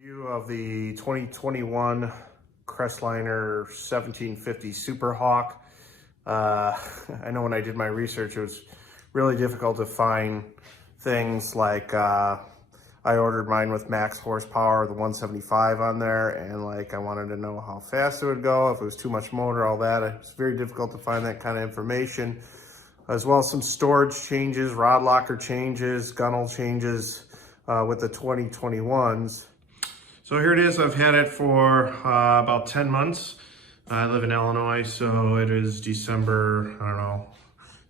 View of the 2021 Crestliner 1750 Super Hawk. I know when I did my research, it was really difficult to find things like I ordered mine with max horsepower, the 175 on there, and like I wanted to know how fast it would go, if it was too much motor, all that. It's very difficult to find that kind of information, as well as some storage changes, rod locker changes, gunnel changes with the 2021s. So here it is. I've had it for about 10 months. I live in Illinois, so it is December, I don't know,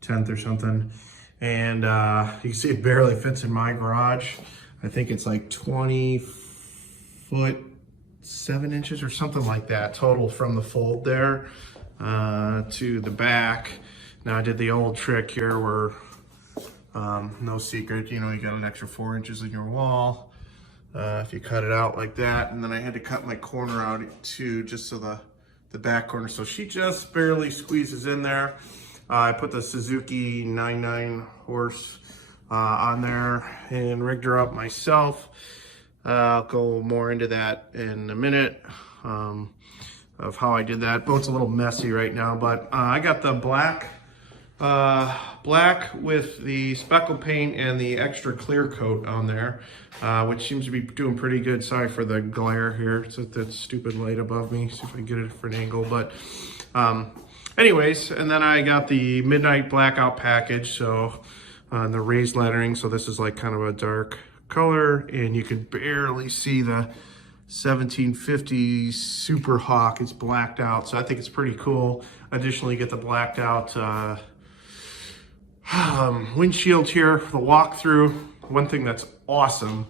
10th or something. And you can see it barely fits in my garage. I think it's like 20 foot 7 inches or something like that total from the fold there to the back. Now I did the old trick here where, no secret, you know, you got an extra 4 inches in your wall. If you cut it out like that, and then I had to cut my corner out too, just so the back corner, so she just barely squeezes in there. I put the Suzuki 99 horse on there and rigged her up myself. I'll go more into that in a minute of how I did that. Boat's a little messy right now, but I got the black with the speckle paint and the extra clear coat on there, which seems to be doing pretty good. Sorry for the glare here. It's that stupid light above me. See if I can get a different angle. But anyways, and then I got the midnight blackout package. So the raised lettering. So this is like kind of a dark color, and you can barely see the 1750 Super Hawk. It's blacked out. So I think it's pretty cool. Additionally, you get the blacked out windshield here for the walkthrough. One thing that's awesome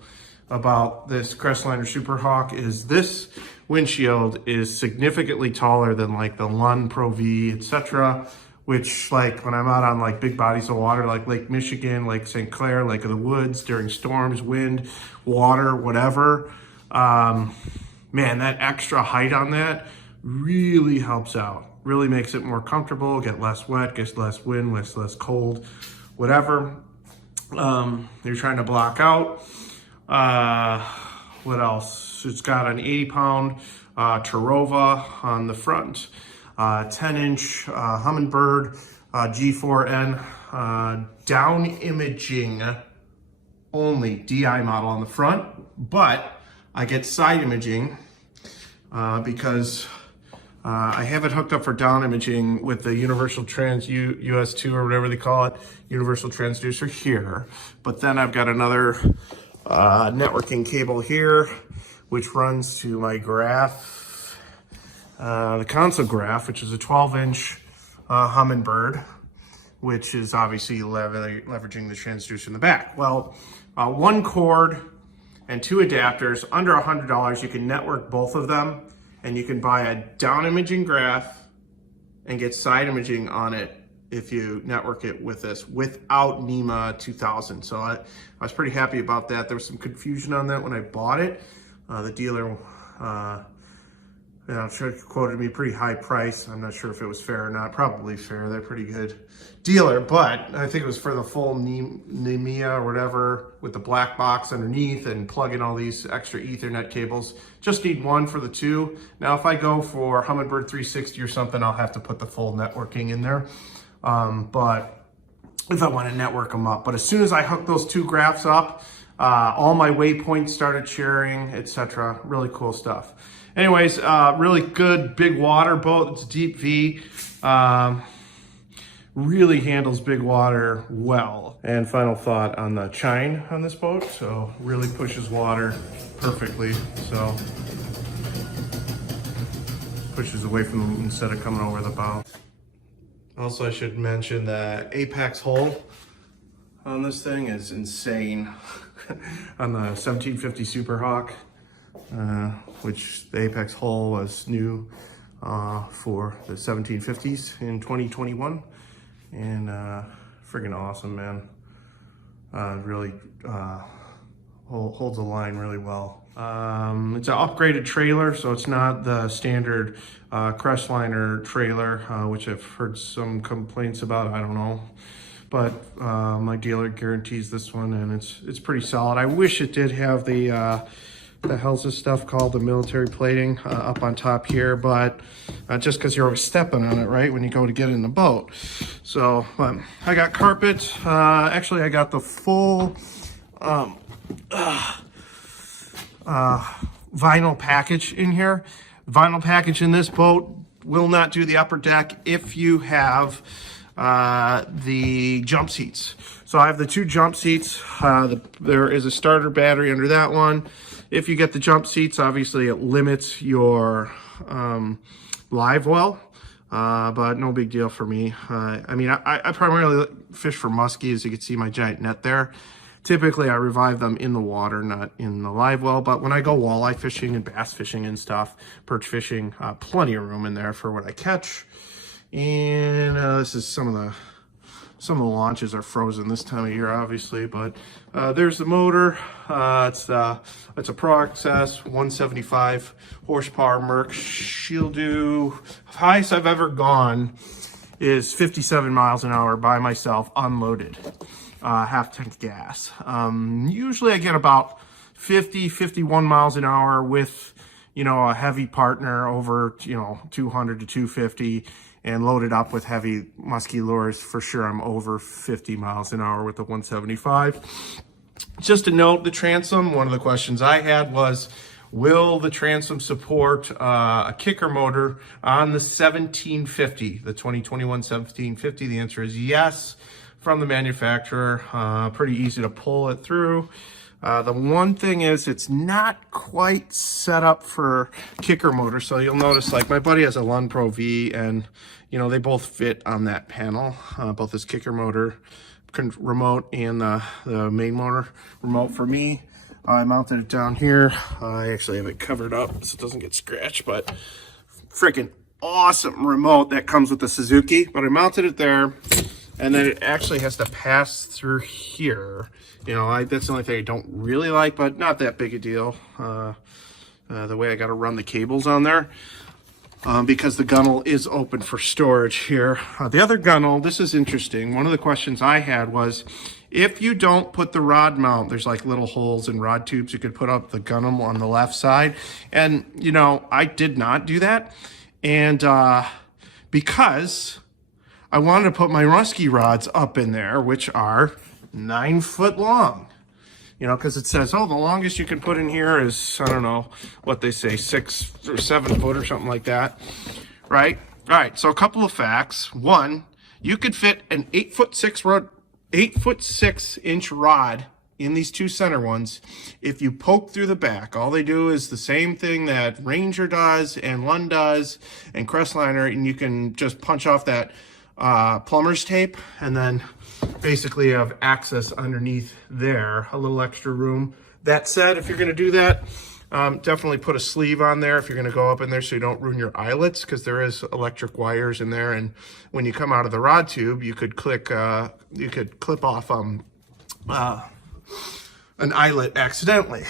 about this Crestliner Super Hawk is this windshield is significantly taller than like the Lund Pro V, etc. Which, like, when I'm out on like big bodies of water, like Lake Michigan, Lake St. Clair, Lake of the Woods, during storms, wind, water, whatever, man, that extra height on that really helps out. Really makes it more comfortable, get less wet, gets less wind, less cold, whatever you're trying to block out. What else? It's got an 80-pound Tarova on the front, 10-inch Humminbird G4N down imaging only DI model on the front, but I get side imaging because I have it hooked up for down imaging with the Universal US2 or whatever they call it, Universal Transducer here. But then I've got another networking cable here, which runs to my graph, the console graph, which is a 12-inch Humminbird, which is obviously leveraging the transducer in the back. Well, one cord and two adapters, under $100, you can network both of them. And you can buy a down imaging graph and get side imaging on it if you network it with this without NEMA 2000. So I was pretty happy about that. There was some confusion on that when I bought it. The dealer quoted me a pretty high price. I'm not sure if it was fair or not. Probably fair. They're a pretty good dealer, but I think it was for the full NEMA or whatever with the black box underneath and plug in all these extra Ethernet cables. Just need one for the two. Now, if I go for Humminbird 360 or something, I'll have to put the full networking in there. But if I want to network them up. But as soon as I hook those two graphs up, all my waypoints started sharing, etc. Really cool stuff. Anyways, really good big water boat. It's deep V. Really handles big water well. And final thought on the chine on this boat. So really pushes water perfectly. So pushes away from them instead of coming over the bow. Also, I should mention the apex hole on this thing is insane. On the 1750 Super Hawk, which the apex hole was new for the 1750s in 2021. And friggin' awesome, man. Really holds the line really well. It's an upgraded trailer, so it's not the standard Crestliner trailer, which I've heard some complaints about. I don't know. but my dealer guarantees this one, and it's pretty solid. I wish it did have the hell's this stuff called, the military plating up on top here, but just because you're always stepping on it, right, when you go to get in the boat. So I got carpet. Actually, I got the full vinyl package in here. Vinyl package in this boat will not do the upper deck if you have the jump seats. So I have the 2 jump seats. There is a starter battery under that one. If you get the jump seats, obviously it limits your live well, but no big deal for me. I mean, I primarily fish for muskie, as you can see my giant net there. Typically, I revive them in the water, not in the live well. But when I go walleye fishing and bass fishing and stuff, perch fishing, plenty of room in there for what I catch. And this is some of the launches are frozen this time of year, obviously. But there's the motor. It's a ProXS 175 horsepower Merc. She'll do, highest I've ever gone is 57 miles an hour by myself, unloaded. Half tank gas. Usually I get about 50, 51 miles an hour with, you know, a heavy partner over, you know, 200 to 250 and loaded up with heavy musky lures. For sure, I'm over 50 miles an hour with the 175. Just to note, the transom, one of the questions I had was, will the transom support a kicker motor on the 1750, the 2021 1750? The answer is yes. From the manufacturer, pretty easy to pull it through. The one thing is it's not quite set up for kicker motor. So you'll notice, like, my buddy has a Lund Pro V, and you know, they both fit on that panel, both his kicker motor remote and the main motor remote. For me, I mounted it down here. I actually have it covered up so it doesn't get scratched, but freaking awesome remote that comes with the Suzuki. But I mounted it there. And then it actually has to pass through here. You know, that's the only thing I don't really like, but not that big a deal. The way I got to run the cables on there, because the gunnel is open for storage here. The other gunnel, this is interesting. One of the questions I had was, if you don't put the rod mount, there's like little holes in rod tubes you could put up the gunnel on the left side. And, you know, I did not do that. And because I wanted to put my musky rods up in there, which are 9 foot long. You know, because it says, oh, the longest you can put in here is, I don't know what they say, 6 or 7 foot or something like that, right? All right, so a couple of facts. One, you could fit an 8'6" rod in these 2 center ones if you poke through the back. All they do is the same thing that Ranger does and Lund does and Crestliner, and you can just punch off that plumber's tape, and then basically have access underneath there, a little extra room. That said, if you're going to do that, definitely put a sleeve on there if you're going to go up in there so you don't ruin your eyelets, because there is electric wires in there, and when you come out of the rod tube, you could clip off an eyelet accidentally.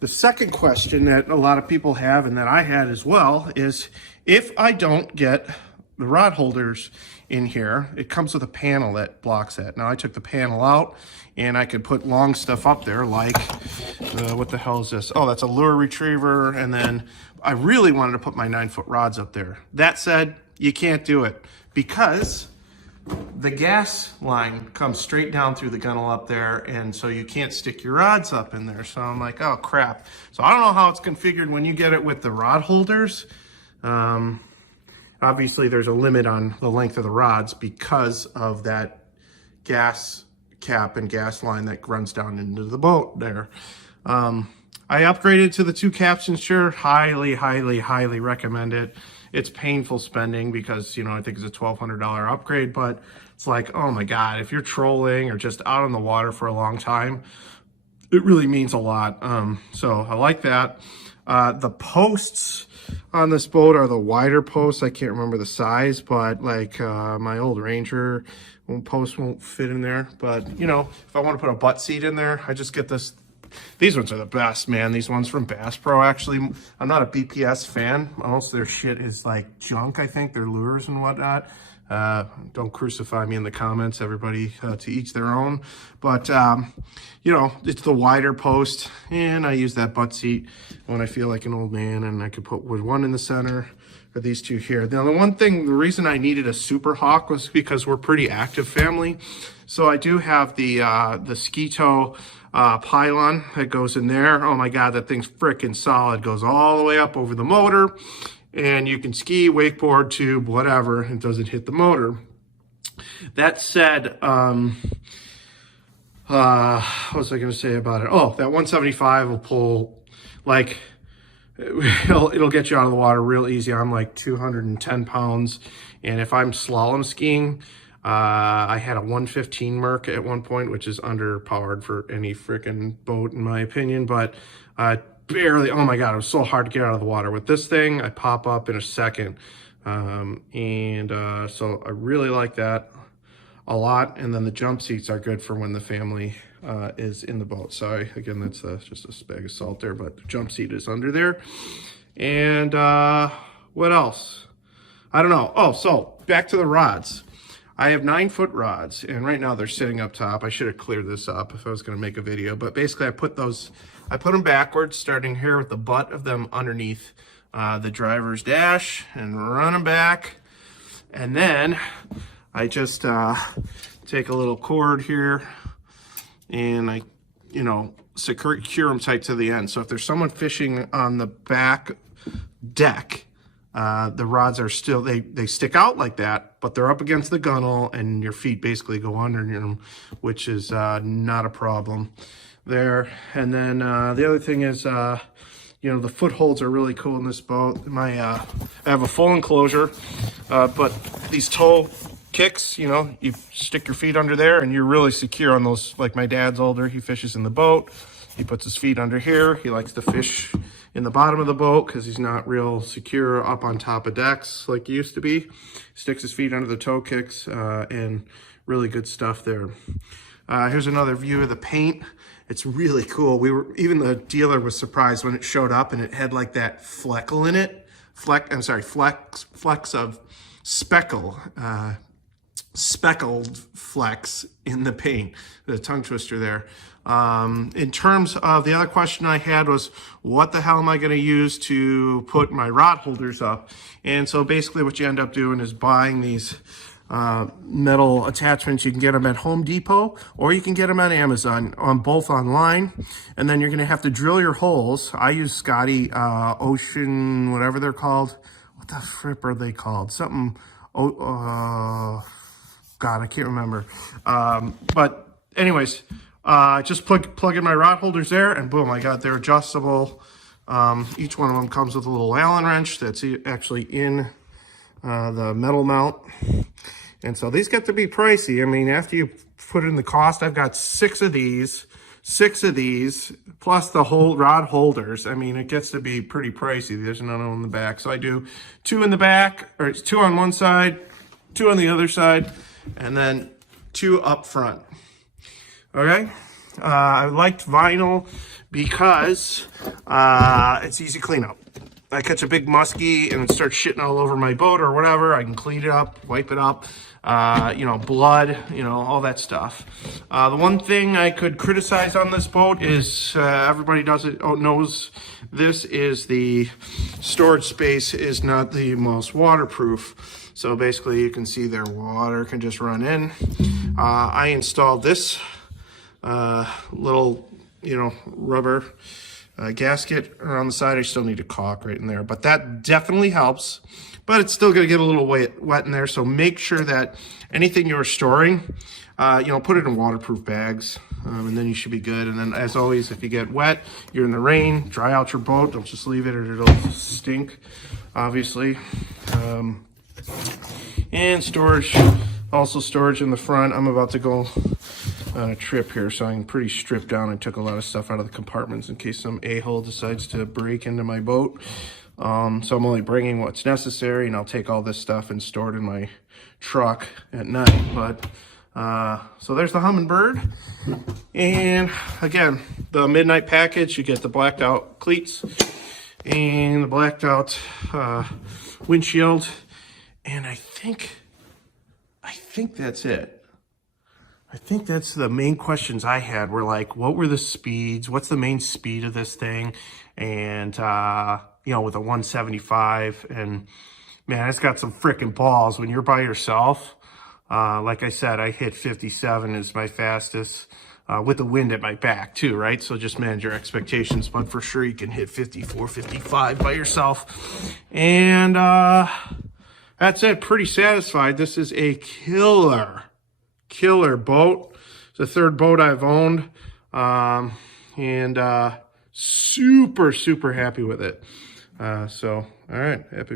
The second question that a lot of people have, and that I had as well, is if I don't get the rod holders in here, it comes with a panel that blocks that. Now I took the panel out and I could put long stuff up there, like what the hell is this? Oh, that's a lure retriever. And then I really wanted to put my 9 foot rods up there. That said, you can't do it because the gas line comes straight down through the gunnel up there, and so you can't stick your rods up in there. So I'm like, oh crap. So I don't know how it's configured when you get it with the rod holders. Obviously, there's a limit on the length of the rods because of that gas cap and gas line that runs down into the boat there. I upgraded to the 2 caps and sure, highly, highly, highly recommend it. It's painful spending because, you know, I think it's a $1,200 upgrade, but it's like, oh my God, if you're trolling or just out on the water for a long time, it really means a lot. So I like that. The posts on this boat are the wider posts. I can't remember the size, but like my old Ranger post won't fit in there. But you know, if I want to put a butt seat in there, I just get this. These ones are the best, man. These ones from Bass Pro. Actually, I'm not a BPS fan. Most of their shit is like junk. I think their lures and whatnot. Don't crucify me in the comments, everybody, to each their own. But, you know, it's the wider post, and I use that butt seat when I feel like an old man, and I could put one in the center or these two here. Now, the reason I needed a Super Hawk was because we're a pretty active family. So I do have the Skeeto pylon that goes in there. Oh my God, that thing's freaking solid. Goes all the way up over the motor. And you can ski, wakeboard, tube, whatever. It doesn't hit the motor. That said, what was I going to say about it? Oh, that 175 will pull, like, it'll get you out of the water real easy. I'm like 210 pounds. And if I'm slalom skiing, I had a 115 Merc at one point, which is underpowered for any freaking boat, in my opinion. But barely, oh my God, it was so hard to get out of the water. With this thing, I pop up in a second. So I really like that a lot. And then the jump seats are good for when the family is in the boat. Sorry, again, that's just a bag of salt there, but the jump seat is under there. And what else? I don't know. Oh, so back to the rods. I have 9-foot rods, and right now they're sitting up top. I should have cleared this up if I was going to make a video, but basically I put them backwards, starting here with the butt of them underneath the driver's dash, and run them back. And then I just take a little cord here, and I, you know, secure them tight to the end. So if there's someone fishing on the back deck, the rods are still, they stick out like that, but they're up against the gunnel, and your feet basically go under them, which is not a problem there. And then the other thing is, you know, the footholds are really cool in this boat. I have a full enclosure, but these toe kicks, you know, you stick your feet under there, and you're really secure on those. Like my dad's older, he fishes in the boat. He puts his feet under here. He likes to fish in the bottom of the boat because he's not real secure up on top of decks like he used to be. Sticks his feet under the toe kicks, and really good stuff there. Here's another view of the paint. It's really cool. Even the dealer was surprised when it showed up, and it had like that fleckle in it. Flecks of speckled flecks in the paint. The tongue twister there. In terms of the other question I had was, what the hell am I going to use to put my rod holders up? And so basically what you end up doing is buying these metal attachments. You can get them at Home Depot, or you can get them on Amazon, both online. And then you're going to have to drill your holes. I use Scotty Ocean, whatever they're called. What the frick are they called? Something, God, I can't remember. But anyways, just plug in my rod holders there, and boom, I got they're adjustable. Each one of them comes with a little Allen wrench that's actually in the metal mount. And so these get to be pricey. I mean, after you put in the cost, I've got six of these, plus the whole rod holders. I mean, it gets to be pretty pricey. There's another one in the back. So I do 2 in the back, or it's 2 on one side, 2 on the other side, and then 2 up front. Okay, I liked vinyl because it's easy cleanup. I catch a big muskie and it starts shitting all over my boat or whatever, I can clean it up, wipe it up, you know, blood, you know, all that stuff. The one thing I could criticize on this boat is, everybody knows this, is the storage space is not the most waterproof. So basically you can see their water can just run in. I installed this little, you know, rubber gasket around the side. I still need a caulk right in there, but that definitely helps. But it's still going to get a little wet in there, so make sure that anything you're storing, you know, put it in waterproof bags, and then you should be good. And then, as always, if you get wet, you're in the rain, dry out your boat. Don't just leave it or it'll stink, obviously. And storage, also storage in the front. I'm about to go on a trip here, so I'm pretty stripped down. I took a lot of stuff out of the compartments in case some a-hole decides to break into my boat. So I'm only bringing what's necessary, and I'll take all this stuff and store it in my truck at night. But so there's the Humminbird. And again, the midnight package, you get the blacked out cleats and the blacked out windshield, and I think I think that's it. I think that's the main questions I had were like, what were the speeds? What's the main speed of this thing? And, you know, with a 175, and man, it's got some freaking balls when you're by yourself. Like I said, I hit 57 is my fastest, with the wind at my back too, right? So just manage your expectations, but for sure you can hit 54, 55 by yourself. And, that's it. Pretty satisfied. This is a killer boat. It's the third boat I've owned, and super happy with it. So all right, happy